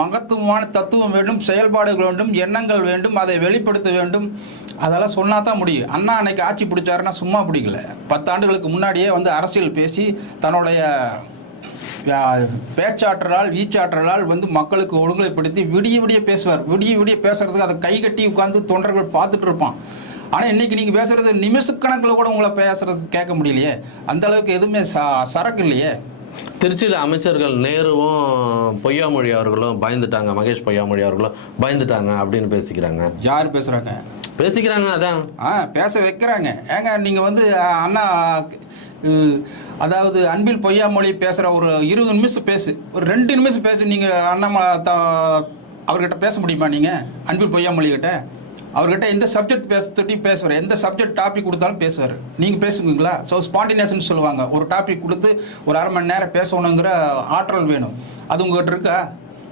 மகத்துவமான தத்துவம் வேண்டும், செயல்பாடுகள் வேண்டும், எண்ணங்கள் வேண்டும், அதை வெளிப்படுத்த வேண்டும். அதெல்லாம் சொன்னா தான் முடியும். அண்ணா அன்னைக்கு ஆட்சி பிடிச்சாருன்னா சும்மா பிடிக்கல. 10 ஆண்டுகளுக்கு முன்னாடியே வந்து அரசியல் பேசி தன்னுடைய பேச்சாற்றலால் வீச்சாற்றலால் வந்து மக்களுக்கு ஒழுங்குபடுத்தி விடிய விடிய பேசுவார். விடிய விடிய பேசுறதுக்கு அதை கை கட்டி உட்காந்து தொண்டர்கள் பார்த்துட்டு இருப்பான். ஆனால் இன்றைக்கி நீங்கள் பேசுகிறது நிமிஷக்கணக்கில் கூட உங்களை பேசுறது கேட்க முடியலையே. அந்த அளவுக்கு எதுவுமே சரக்கு இல்லையே. திருச்சியில் அமைச்சர்கள் நேருவும் பொய்யாமொழி அவர்களும் பயந்துட்டாங்க, மகேஷ் பொய்யாமொழி அவர்களும் பயந்துட்டாங்க அப்படின்னு பேசிக்கிறாங்க. யார் பேசுகிறாங்க? பேசிக்கிறாங்க, அதான் பேச வைக்கிறாங்க. ஏங்க நீங்கள் வந்து அண்ணா அதாவது அன்பில் பொய்யாமொழி பேசுகிற ஒரு 20 நிமிஷம் பேசு, ஒரு 2 நிமிஷம் பேசு. நீங்கள் அண்ணா அவர்கிட்ட பேச முடியுமா? நீங்கள் அன்பில் பொய்யாமொழிகிட்ட அவர்கிட்ட எந்த சப்ஜெக்ட் பேசுவார், எந்த சப்ஜெக்ட் டாபிக் கொடுத்தாலும் பேசுவார். நீங்கள் பேசுவீங்களா? ஸோ ஸ்பான்டினியஸ்ன்னு சொல்லுவாங்க. ஒரு டாபிக் கொடுத்து ஒரு 1/2 மணி நேரம் பேசணுங்கிற ஆற்றல் வேணும். அது உங்கள்கிட்ட இருக்கா?